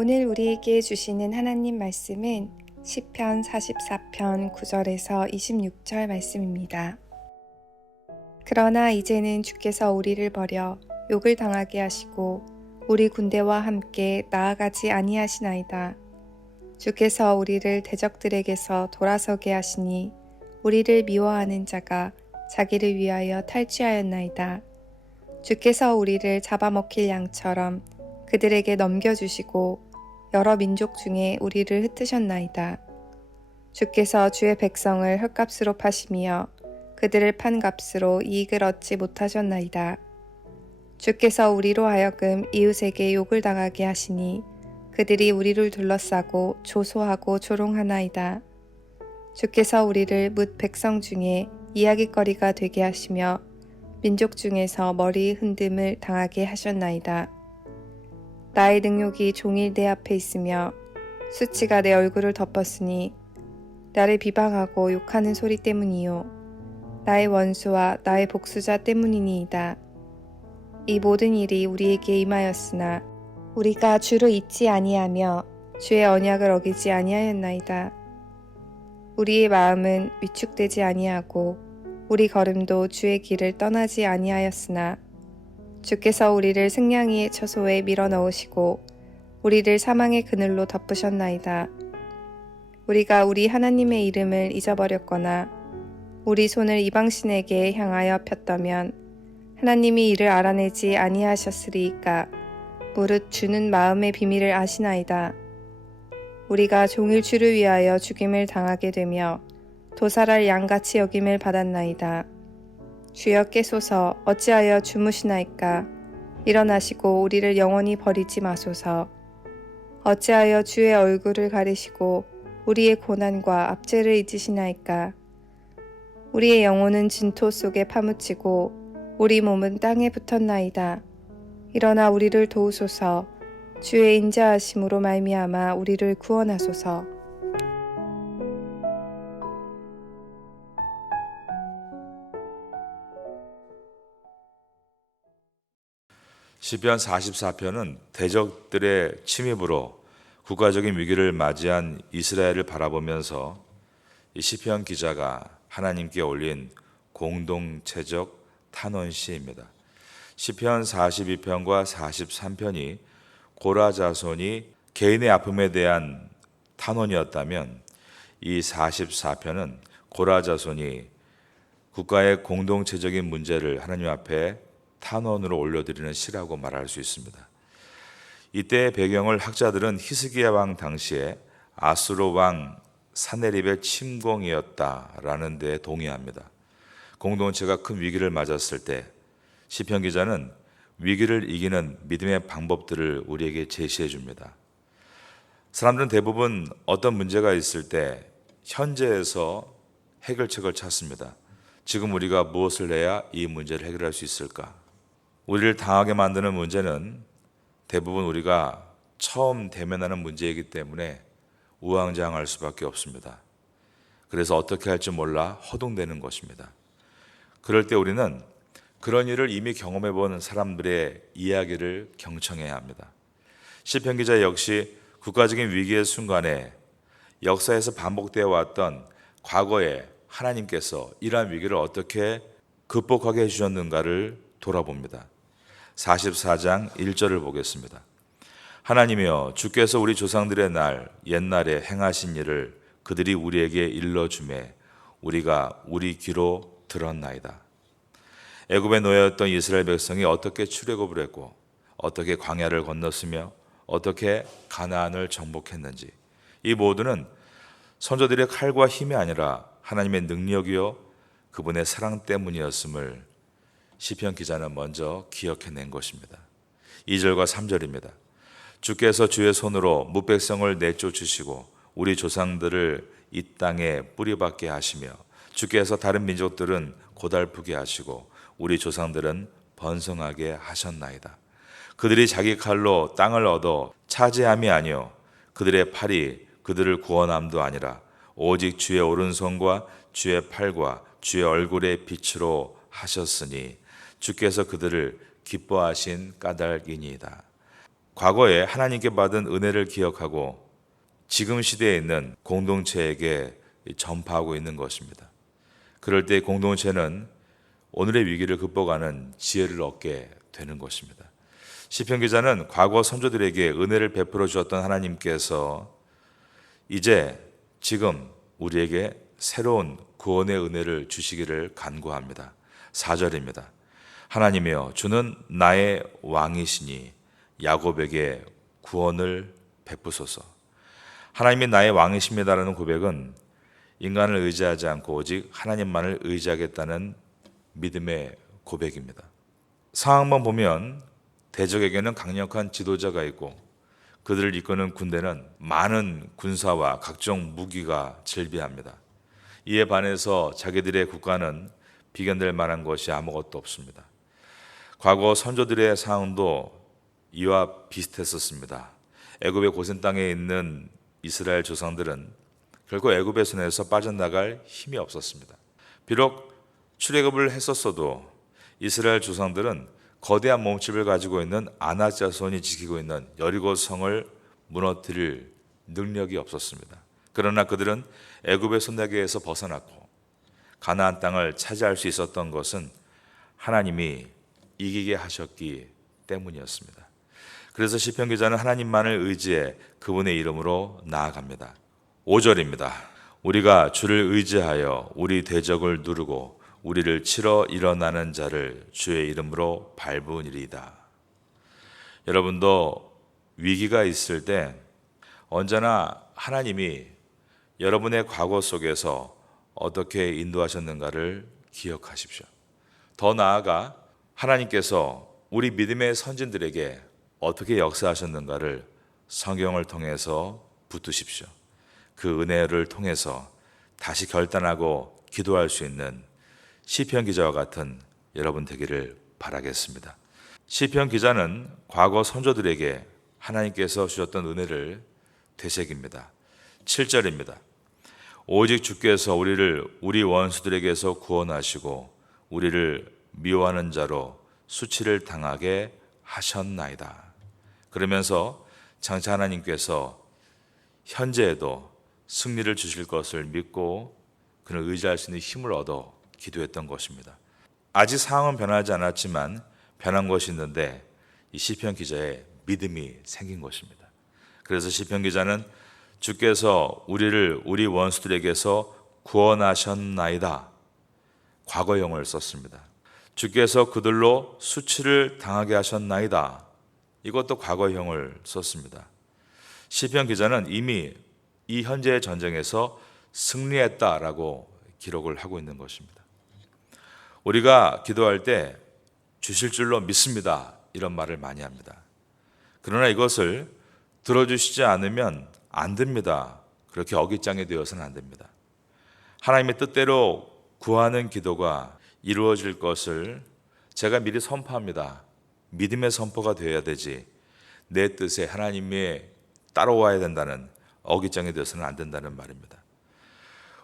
오늘 우리에게 주시는 하나님 말씀은 시편 44편 9절에서 26절 말씀입니다. 그러나 이제는 주께서 우리를 버려 욕을 당하게 하시고 우리 군대와 함께 나아가지 아니하시나이다. 주께서 우리를 대적들에게서 돌아서게 하시니 우리를 미워하는 자가 자기를 위하여 탈취하였나이다. 주께서 우리를 잡아먹힐 양처럼 그들에게 넘겨주시고 여러 민족 중에 우리를 흩으셨나이다. 주께서 주의 백성을 헐값으로 파시며 그들을 판 값으로 이익을 얻지 못하셨나이다. 주께서 우리로 하여금 이웃에게 욕을 당하게 하시니 그들이 우리를 둘러싸고 조소하고 조롱하나이다. 주께서 우리를 뭇 백성 중에 이야깃거리가 되게 하시며 민족 중에서 머리 흔듦을 당하게 하셨나이다. 나의 능욕이 종일 내 앞에 있으며 수치가 내 얼굴을 덮었으니 나를 비방하고 욕하는 소리 때문이요 나의 원수와 나의 복수자 때문이니이다. 이 모든 일이 우리에게 임하였으나 우리가 주를 잊지 아니하며 주의 언약을 어기지 아니하였나이다. 우리의 마음은 위축되지 아니하고 우리 걸음도 주의 길을 떠나지 아니하였으나 주께서 우리를 승냥이의 처소에 밀어넣으시고 우리를 사망의 그늘로 덮으셨나이다. 우리가 우리 하나님의 이름을 잊어버렸거나 우리 손을 이방신에게 향하여 폈다면 하나님이 이를 알아내지 아니하셨으리이까. 무릇 주는 마음의 비밀을 아시나이다. 우리가 종일 주를 위하여 죽임을 당하게 되며 도살할 양같이 여김을 받았나이다. 주여 깨소서. 어찌하여 주무시나이까. 일어나시고 우리를 영원히 버리지 마소서. 어찌하여 주의 얼굴을 가리시고 우리의 고난과 압제를 잊으시나이까. 우리의 영혼은 진토 속에 파묻히고 우리 몸은 땅에 붙었나이다. 일어나 우리를 도우소서. 주의 인자하심으로 말미암아 우리를 구원하소서. 시편 44편은 대적들의 침입으로 국가적인 위기를 맞이한 이스라엘을 바라보면서 이 시편 기자가 하나님께 올린 공동체적 탄원 시입니다. 시편 42편과 43편이 고라 자손이 개인의 아픔에 대한 탄원이었다면 이 44편은 고라 자손이 국가의 공동체적인 문제를 하나님 앞에 탄원으로 올려드리는 시라고 말할 수 있습니다. 이때의 배경을 학자들은 히스기야 왕 당시에 아수르 왕 사네립의 침공이었다라는 데 동의합니다. 공동체가 큰 위기를 맞았을 때 시편 기자는 위기를 이기는 믿음의 방법들을 우리에게 제시해 줍니다. 사람들은 대부분 어떤 문제가 있을 때 현재에서 해결책을 찾습니다. 지금 우리가 무엇을 해야 이 문제를 해결할 수 있을까? 우리를 당하게 만드는 문제는 대부분 우리가 처음 대면하는 문제이기 때문에 우왕좌왕할 수밖에 없습니다. 그래서 어떻게 할지 몰라 허둥대는 것입니다. 그럴 때 우리는 그런 일을 이미 경험해 본 사람들의 이야기를 경청해야 합니다. 시편 기자 역시 국가적인 위기의 순간에 역사에서 반복되어 왔던 과거에 하나님께서 이러한 위기를 어떻게 극복하게 해주셨는가를 돌아봅니다. 44장 1절을 보겠습니다. 하나님이여 주께서 우리 조상들의 날 옛날에 행하신 일을 그들이 우리에게 일러주매 우리가 우리 귀로 들었나이다. 애굽에 놓여있던 이스라엘 백성이 어떻게 출애굽을 했고 어떻게 광야를 건넜으며 어떻게 가나안을 정복했는지 이 모두는 선조들의 칼과 힘이 아니라 하나님의 능력이요 그분의 사랑 때문이었음을 시편 기자는 먼저 기억해낸 것입니다. 2절과 3절입니다. 주께서 주의 손으로 뭇백성을 내쫓으시고 우리 조상들을 이 땅에 뿌리박게 하시며 주께서 다른 민족들은 고달프게 하시고 우리 조상들은 번성하게 하셨나이다. 그들이 자기 칼로 땅을 얻어 차지함이 아니요 그들의 팔이 그들을 구원함도 아니라 오직 주의 오른손과 주의 팔과 주의 얼굴의 빛으로 하셨으니 주께서 그들을 기뻐하신 까닭이니이다. 과거에 하나님께 받은 은혜를 기억하고 지금 시대에 있는 공동체에게 전파하고 있는 것입니다. 그럴 때 공동체는 오늘의 위기를 극복하는 지혜를 얻게 되는 것입니다. 시편 기자는 과거 선조들에게 은혜를 베풀어 주었던 하나님께서 이제 지금 우리에게 새로운 구원의 은혜를 주시기를 간구합니다. 4절입니다. 하나님이여 주는 나의 왕이시니 야곱에게 구원을 베푸소서. 하나님이 나의 왕이십니다라는 고백은 인간을 의지하지 않고 오직 하나님만을 의지하겠다는 믿음의 고백입니다. 상황만 보면 대적에게는 강력한 지도자가 있고 그들을 이끄는 군대는 많은 군사와 각종 무기가 즐비합니다. 이에 반해서 자기들의 국가는 비견될 만한 것이 아무것도 없습니다. 과거 선조들의 상황도 이와 비슷했었습니다. 애굽의 고센 땅에 있는 이스라엘 조상들은 결코 애굽의 손에서 빠져나갈 힘이 없었습니다. 비록 출애굽을 했었어도 이스라엘 조상들은 거대한 몸집을 가지고 있는 아낙 자손이 지키고 있는 여리고 성을 무너뜨릴 능력이 없었습니다. 그러나 그들은 애굽의 손나개에서 벗어났고 가나안 땅을 차지할 수 있었던 것은 하나님이 이기게 하셨기 때문이었습니다. 그래서 시편 기자는 하나님만을 의지해 그분의 이름으로 나아갑니다. 5절입니다. 우리가 주를 의지하여 우리 대적을 누르고 우리를 치러 일어나는 자를 주의 이름으로 밟으리이다. 여러분도 위기가 있을 때 언제나 하나님이 여러분의 과거 속에서 어떻게 인도하셨는가를 기억하십시오. 더 나아가 하나님께서 우리 믿음의 선진들에게 어떻게 역사하셨는가를 성경을 통해서 붙드십시오. 그 은혜를 통해서 다시 결단하고 기도할 수 있는 시편 기자와 같은 여러분 되기를 바라겠습니다. 시편 기자는 과거 선조들에게 하나님께서 주셨던 은혜를 되새깁니다. 7절입니다. 오직 주께서 우리를 우리 원수들에게서 구원하시고 우리를 미워하는 자로 수치를 당하게 하셨나이다. 그러면서 장차 하나님께서 현재에도 승리를 주실 것을 믿고 그는 의지할 수 있는 힘을 얻어 기도했던 것입니다. 아직 상황은 변하지 않았지만 변한 것이 있는데 이 시편 기자의 믿음이 생긴 것입니다. 그래서 시편 기자는 주께서 우리를 우리 원수들에게서 구원하셨나이다. 과거형을 썼습니다. 주께서 그들로 수치를 당하게 하셨나이다. 이것도 과거형을 썼습니다. 시편 기자는 이미 이 현재의 전쟁에서 승리했다라고 기록을 하고 있는 것입니다. 우리가 기도할 때 주실 줄로 믿습니다. 이런 말을 많이 합니다. 그러나 이것을 들어주시지 않으면 안 됩니다. 그렇게 어깃장이 되어서는 안 됩니다. 하나님의 뜻대로 구하는 기도가 이루어질 것을 제가 미리 선포합니다. 믿음의 선포가 되어야 되지 내 뜻에 하나님이 따라와야 된다는 어깃장이 되어서는 안 된다는 말입니다.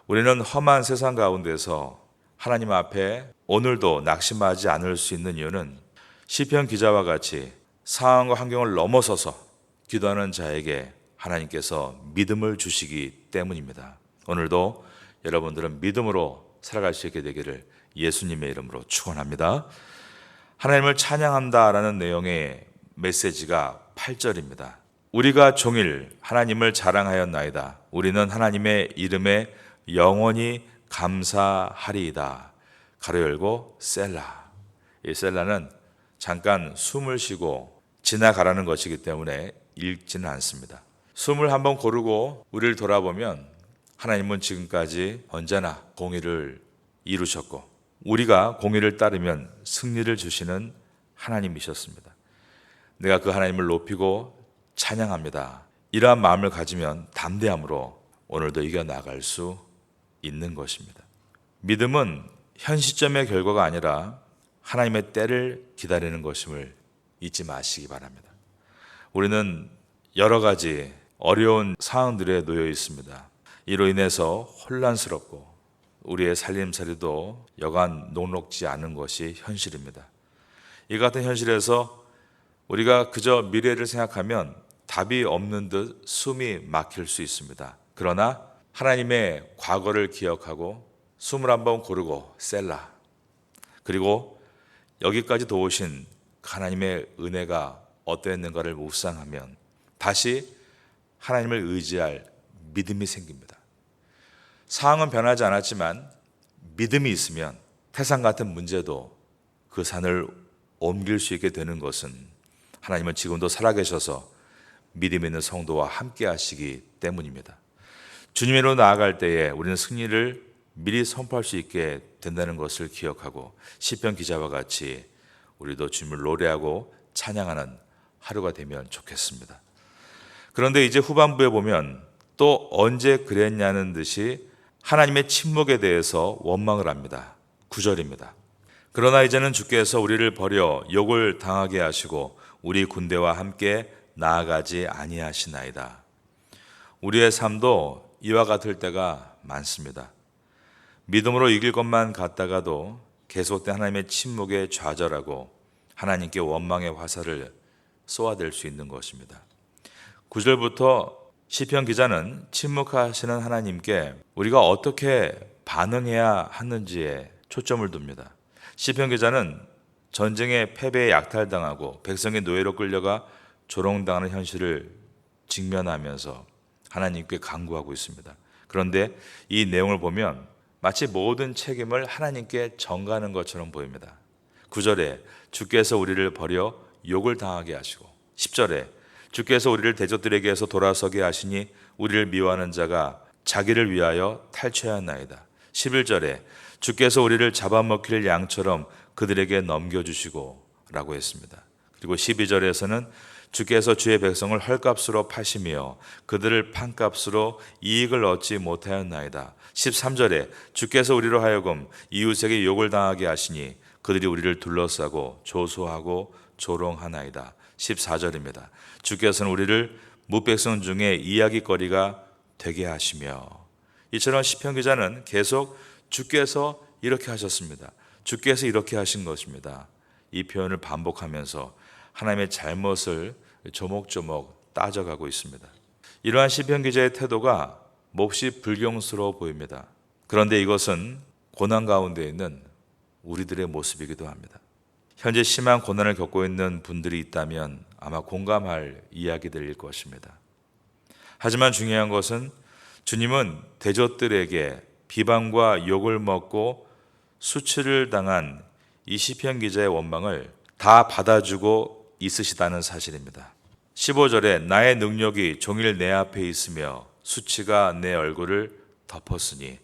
우리는 험한 세상 가운데서 하나님 앞에 오늘도 낙심하지 않을 수 있는 이유는 시편 기자와 같이 상황과 환경을 넘어서서 기도하는 자에게 하나님께서 믿음을 주시기 때문입니다. 오늘도 여러분들은 믿음으로 살아갈 수 있게 되기를 예수님의 이름으로 축원합니다. 하나님을 찬양한다라는 내용의 메시지가 8절입니다. 우리가 종일 하나님을 자랑하였나이다. 우리는 하나님의 이름에 영원히 감사하리이다. 가로 열고 셀라. 이 셀라는 잠깐 숨을 쉬고 지나가라는 것이기 때문에 읽지는 않습니다. 숨을 한번 고르고 우리를 돌아보면 하나님은 지금까지 언제나 공의를 이루셨고 우리가 공의를 따르면 승리를 주시는 하나님이셨습니다. 내가 그 하나님을 높이고 찬양합니다. 이러한 마음을 가지면 담대함으로 오늘도 이겨나갈 수 있는 것입니다. 믿음은 현 시점의 결과가 아니라 하나님의 때를 기다리는 것임을 잊지 마시기 바랍니다. 우리는 여러 가지 어려운 상황들에 놓여 있습니다. 이로 인해서 혼란스럽고 우리의 살림살이도 여간 녹록지 않은 것이 현실입니다. 이 같은 현실에서 우리가 그저 미래를 생각하면 답이 없는 듯 숨이 막힐 수 있습니다. 그러나 하나님의 과거를 기억하고 21번 고르고 셀라, 그리고 여기까지 도우신 하나님의 은혜가 어떠했는가를 묵상하면 다시 하나님을 의지할 믿음이 생깁니다. 상황은 변하지 않았지만 믿음이 있으면 태산 같은 문제도 그 산을 옮길 수 있게 되는 것은 하나님은 지금도 살아계셔서 믿음 있는 성도와 함께 하시기 때문입니다. 주님으로 나아갈 때에 우리는 승리를 미리 선포할 수 있게 된다는 것을 기억하고 시편 기자와 같이 우리도 주님을 노래하고 찬양하는 하루가 되면 좋겠습니다. 그런데 이제 후반부에 보면 또 언제 그랬냐는 듯이 하나님의 침묵에 대해서 원망을 합니다. 9절입니다. 그러나 이제는 주께서 우리를 버려 욕을 당하게 하시고 우리 군대와 함께 나아가지 아니하시나이다. 우리의 삶도 이와 같을 때가 많습니다. 믿음으로 이길 것만 같다가도 계속된 하나님의 침묵에 좌절하고 하나님께 원망의 화살을 쏘아댈 수 있는 것입니다. 9절부터 시편 기자는 침묵하시는 하나님께 우리가 어떻게 반응해야 하는지에 초점을 둡니다. 시편 기자는 전쟁의 패배에 약탈당하고 백성의 노예로 끌려가 조롱당하는 현실을 직면하면서 하나님께 간구하고 있습니다. 그런데 이 내용을 보면 마치 모든 책임을 하나님께 전가하는 것처럼 보입니다. 9절에 주께서 우리를 버려 욕을 당하게 하시고 10절에 주께서 우리를 대적들에게서 돌아서게 하시니 우리를 미워하는 자가 자기를 위하여 탈취하였나이다. 11절에 주께서 우리를 잡아먹힐 양처럼 그들에게 넘겨주시고 라고 했습니다. 그리고 12절에서는 주께서 주의 백성을 헐값으로 파시며 그들을 판값으로 이익을 얻지 못하였나이다. 13절에 주께서 우리로 하여금 이웃에게 욕을 당하게 하시니 그들이 우리를 둘러싸고 조소하고 조롱하나이다. 14절입니다. 주께서는 우리를 무백성 중에 이야기거리가 되게 하시며, 이처럼 시편 기자는 계속 주께서 이렇게 하셨습니다. 주께서 이렇게 하신 것입니다. 이 표현을 반복하면서 하나님의 잘못을 조목조목 따져가고 있습니다. 이러한 시편 기자의 태도가 몹시 불경스러워 보입니다. 그런데 이것은 고난 가운데 있는 우리들의 모습이기도 합니다. 현재 심한 고난을 겪고 있는 분들이 있다면 아마 공감할 이야기들일 것입니다. 하지만 중요한 것은 주님은 대적들에게 비방과 욕을 먹고 수치를 당한 이 시편 기자의 원망을 다 받아주고 있으시다는 사실입니다. 15절에 나의 능력이 종일 내 앞에 있으며 수치가 내 얼굴을 덮었으니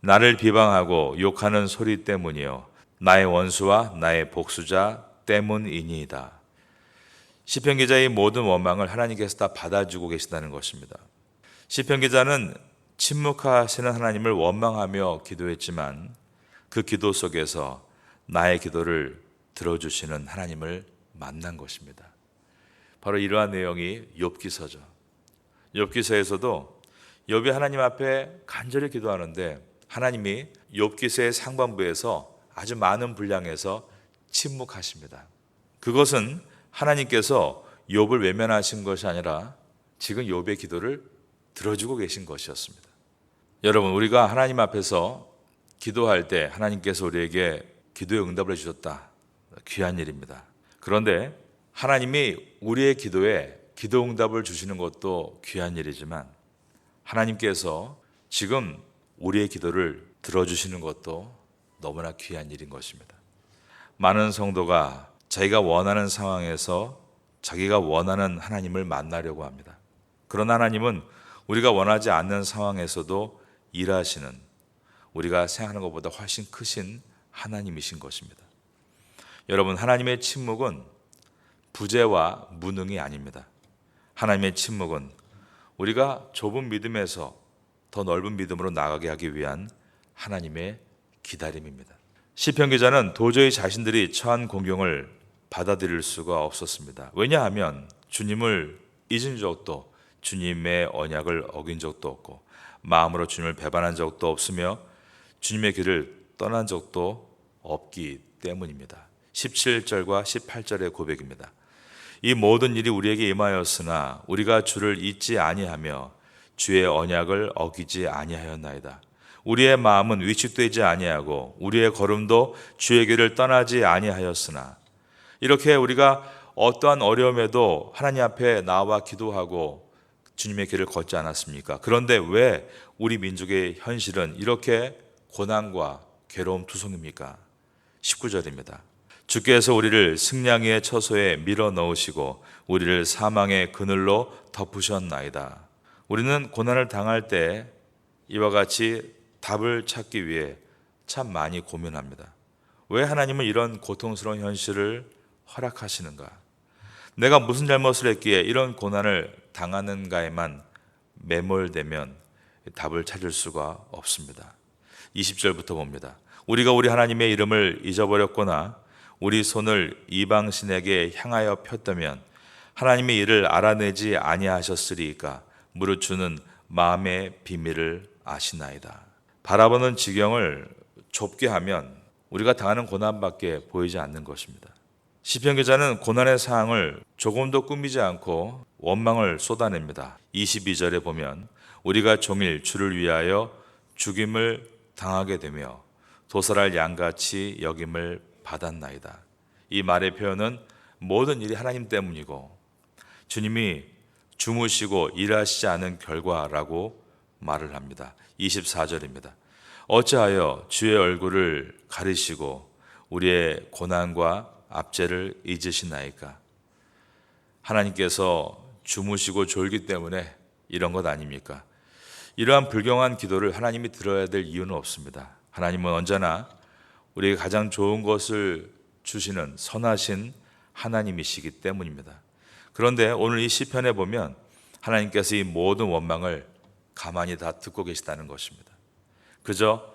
나를 비방하고 욕하는 소리 때문이요 나의 원수와 나의 복수자 때문이니이다. 시편 기자의 모든 원망을 하나님께서 다 받아주고 계시다는 것입니다. 시편 기자는 침묵하시는 하나님을 원망하며 기도했지만 그 기도 속에서 나의 기도를 들어주시는 하나님을 만난 것입니다. 바로 이러한 내용이 욥기서죠. 욥기서에서도 욥이 하나님 앞에 간절히 기도하는데 하나님이 욥기서의 상반부에서 아주 많은 분량에서 침묵하십니다. 그것은 하나님께서 욥을 외면하신 것이 아니라 지금 욥의 기도를 들어주고 계신 것이었습니다. 여러분, 우리가 하나님 앞에서 기도할 때 하나님께서 우리에게 기도의 응답을 해주셨다. 귀한 일입니다. 그런데 하나님이 우리의 기도에 기도 응답을 주시는 것도 귀한 일이지만 하나님께서 지금 우리의 기도를 들어주시는 것도 너무나 귀한 일인 것입니다. 많은 성도가 자기가 원하는 상황에서 자기가 원하는 하나님을 만나려고 합니다. 그러나 하나님은 우리가 원하지 않는 상황에서도 일하시는, 우리가 생각하는 것보다 훨씬 크신 하나님이신 것입니다. 여러분, 하나님의 침묵은 부재와 무능이 아닙니다. 하나님의 침묵은 우리가 좁은 믿음에서 더 넓은 믿음으로 나가게 하기 위한 하나님의 기다림입니다. 시편 기자는 도저히 자신들이 처한 공경을 받아들일 수가 없었습니다. 왜냐하면 주님을 잊은 적도, 주님의 언약을 어긴 적도 없고 마음으로 주님을 배반한 적도 없으며 주님의 길을 떠난 적도 없기 때문입니다. 17절과 18절의 고백입니다. 이 모든 일이 우리에게 임하였으나 우리가 주를 잊지 아니하며 주의 언약을 어기지 아니하였나이다. 우리의 마음은 위축되지 아니하고 우리의 걸음도 주의 길을 떠나지 아니하였으나. 이렇게 우리가 어떠한 어려움에도 하나님 앞에 나와 기도하고 주님의 길을 걷지 않았습니까? 그런데 왜 우리 민족의 현실은 이렇게 고난과 괴로움 투성입니까? 19절입니다. 주께서 우리를 승냥이의 처소에 밀어 넣으시고 우리를 사망의 그늘로 덮으셨나이다. 우리는 고난을 당할 때 이와 같이 답을 찾기 위해 참 많이 고민합니다. 왜 하나님은 이런 고통스러운 현실을 허락하시는가? 내가 무슨 잘못을 했기에 이런 고난을 당하는가에만 매몰되면 답을 찾을 수가 없습니다. 20절부터 봅니다. 우리가 우리 하나님의 이름을 잊어버렸거나 우리 손을 이방신에게 향하여 폈다면 하나님의 일을 알아내지 아니하셨으리이까. 무릇 주는 마음의 비밀을 아시나이다. 바라보는 지경을 좁게 하면 우리가 당하는 고난밖에 보이지 않는 것입니다. 시편 기자는 고난의 상황을 조금도 꾸미지 않고 원망을 쏟아냅니다. 22절에 보면 우리가 종일 주를 위하여 죽임을 당하게 되며 도살할 양같이 여김을 받았나이다. 이 말의 표현은 모든 일이 하나님 때문이고 주님이 주무시고 일하시지 않은 결과라고 말을 합니다. 24절입니다. 어찌하여 주의 얼굴을 가리시고 우리의 고난과 압제를 잊으시나이까? 하나님께서 주무시고 졸기 때문에 이런 것 아닙니까? 이러한 불경한 기도를 하나님이 들어야 될 이유는 없습니다. 하나님은 언제나 우리에게 가장 좋은 것을 주시는 선하신 하나님이시기 때문입니다. 그런데 오늘 이 시편에 보면 하나님께서 이 모든 원망을 가만히 다 듣고 계시다는 것입니다. 그저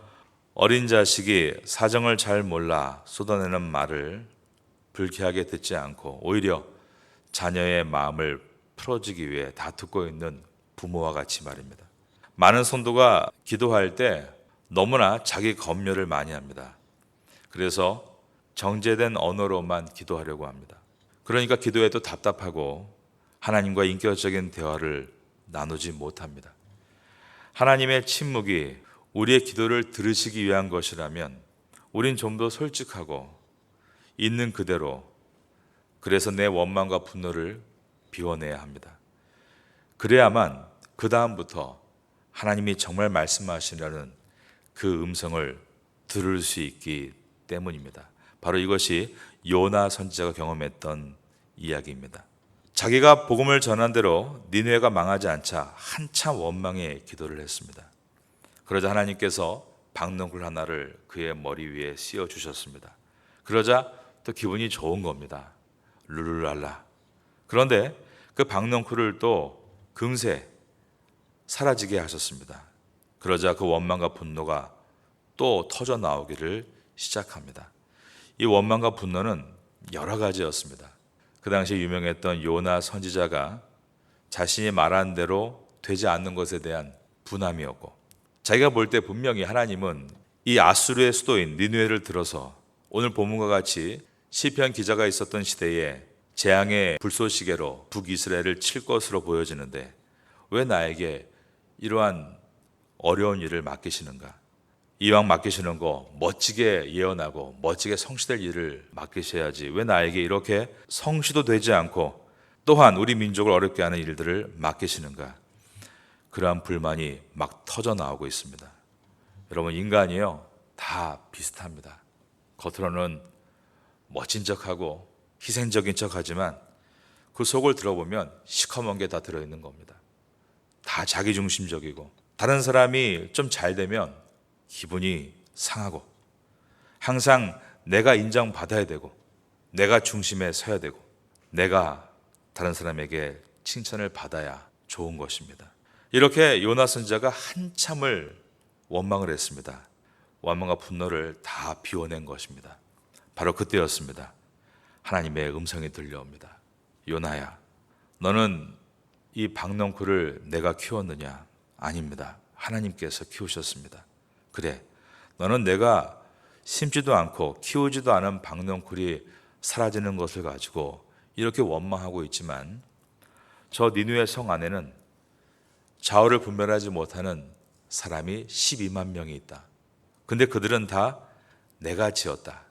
어린 자식이 사정을 잘 몰라 쏟아내는 말을 불쾌하게 듣지 않고 오히려 자녀의 마음을 풀어주기 위해 다 듣고 있는 부모와 같이 말입니다. 많은 성도가 기도할 때 너무나 자기 검열을 많이 합니다. 그래서 정제된 언어로만 기도하려고 합니다. 그러니까 기도에도 답답하고 하나님과 인격적인 대화를 나누지 못합니다. 하나님의 침묵이 우리의 기도를 들으시기 위한 것이라면 우린 좀 더 솔직하고 있는 그대로, 그래서 내 원망과 분노를 비워내야 합니다. 그래야만 그 다음부터 하나님이 정말 말씀하시려는 그 음성을 들을 수 있기 때문입니다. 바로 이것이 요나 선지자가 경험했던 이야기입니다. 자기가 복음을 전한 대로 니느웨가 망하지 않자 한참 원망의 기도를 했습니다. 그러자 하나님께서 박넝쿨 하나를 그의 머리 위에 씌워 주셨습니다. 그러자 또 기분이 좋은 겁니다. 룰루랄라. 그런데 그 박넝쿨을 또 금세 사라지게 하셨습니다. 그러자 그 원망과 분노가 또 터져 나오기를 시작합니다. 이 원망과 분노는 여러 가지였습니다. 그 당시에 유명했던 요나 선지자가 자신이 말한 대로 되지 않는 것에 대한 분함이었고, 자기가 볼 때 분명히 하나님은 이 아수르의 수도인 니느웨를 들어서 오늘 본문과 같이 시편 기자가 있었던 시대에 재앙의 불쏘시개로 북이스라엘을 칠 것으로 보여지는데 왜 나에게 이러한 어려운 일을 맡기시는가? 이왕 맡기시는 거 멋지게 예언하고 멋지게 성취될 일을 맡기셔야지 왜 나에게 이렇게 성취도 되지 않고 또한 우리 민족을 어렵게 하는 일들을 맡기시는가? 그러한 불만이 막 터져 나오고 있습니다. 여러분, 인간이요 다 비슷합니다. 겉으로는 멋진 척하고 희생적인 척하지만 그 속을 들어보면 시커먼 게 다 들어있는 겁니다. 다 자기중심적이고 다른 사람이 좀 잘 되면 기분이 상하고 항상 내가 인정받아야 되고 내가 중심에 서야 되고 내가 다른 사람에게 칭찬을 받아야 좋은 것입니다. 이렇게 요나 선지자가 한참을 원망을 했습니다. 원망과 분노를 다 비워낸 것입니다. 바로 그때였습니다. 하나님의 음성이 들려옵니다. 요나야, 너는 이 박넝쿨을 내가 키웠느냐? 아닙니다. 하나님께서 키우셨습니다. 그래, 너는 내가 심지도 않고 키우지도 않은 박넝쿨이 사라지는 것을 가지고 이렇게 원망하고 있지만 저 니누의 성 안에는 좌우를 분별하지 못하는 사람이 12만 명이 있다. 근데 그들은 다 내가 지었다.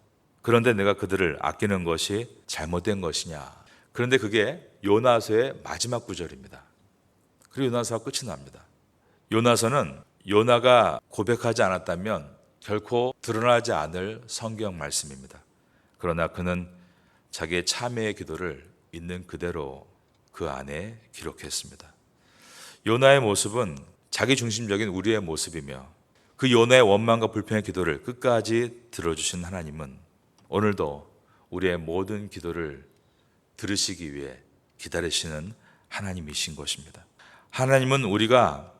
그런데 내가 그들을 아끼는 것이 잘못된 것이냐. 그런데 그게 요나서의 마지막 구절입니다. 그리고 요나서가 끝이 납니다. 요나서는 요나가 고백하지 않았다면 결코 드러나지 않을 성경 말씀입니다. 그러나 그는 자기의 참회의 기도를 있는 그대로 그 안에 기록했습니다. 요나의 모습은 자기 중심적인 우리의 모습이며 그 요나의 원망과 불평의 기도를 끝까지 들어주신 하나님은 오늘도 우리의 모든 기도를 들으시기 위해 기다리시는 하나님이신 것입니다. 하나님은 우리가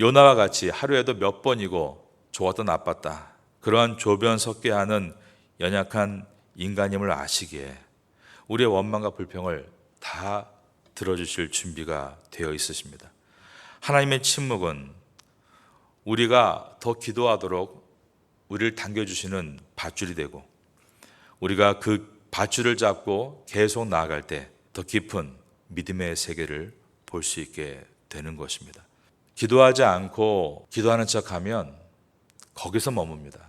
요나와 같이 하루에도 몇 번이고 좋았다 나빴다 그러한 조변 섞게 하는 연약한 인간임을 아시기에 우리의 원망과 불평을 다 들어주실 준비가 되어 있으십니다. 하나님의 침묵은 우리가 더 기도하도록 우리를 당겨주시는 밧줄이 되고 우리가 그 밧줄을 잡고 계속 나아갈 때 더 깊은 믿음의 세계를 볼 수 있게 되는 것입니다. 기도하지 않고 기도하는 척하면 거기서 머뭅니다.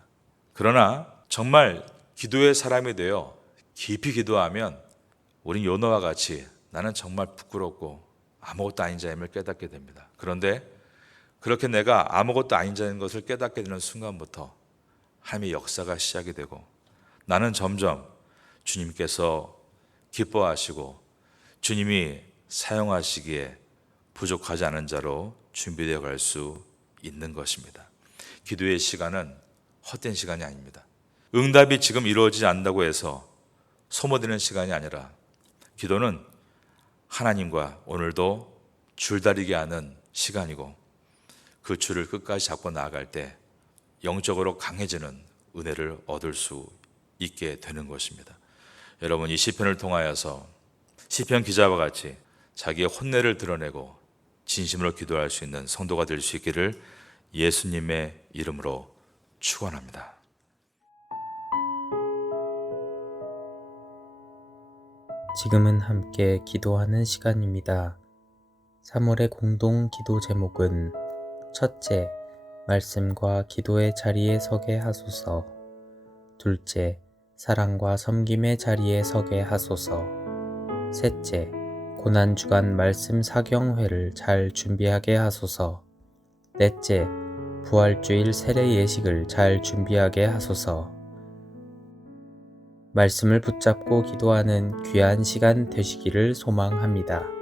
그러나 정말 기도의 사람이 되어 깊이 기도하면 우린 요나와 같이 나는 정말 부끄럽고 아무것도 아닌 자임을 깨닫게 됩니다. 그런데 그렇게 내가 아무것도 아닌 자인 것을 깨닫게 되는 순간부터 하나님의 역사가 시작이 되고 나는 점점 주님께서 기뻐하시고 주님이 사용하시기에 부족하지 않은 자로 준비되어 갈 수 있는 것입니다. 기도의 시간은 헛된 시간이 아닙니다. 응답이 지금 이루어지지 않는다고 해서 소모되는 시간이 아니라 기도는 하나님과 오늘도 줄다리기 하는 시간이고 그 줄을 끝까지 잡고 나아갈 때 영적으로 강해지는 은혜를 얻을 수 있게 되는 것입니다. 여러분, 이 시편을 통하여서 시편 기자와 같이 자기의 혼내를 드러내고 진심으로 기도할 수 있는 성도가 될 수 있기를 예수님의 이름으로 축원합니다. 지금은 함께 기도하는 시간입니다. 3월의 공동 기도 제목은 첫째, 말씀과 기도의 자리에 서게 하소서. 둘째, 사랑과 섬김의 자리에 서게 하소서. 셋째, 고난주간 말씀 사경회를 잘 준비하게 하소서. 넷째, 부활주일 세례 예식을 잘 준비하게 하소서. 말씀을 붙잡고 기도하는 귀한 시간 되시기를 소망합니다.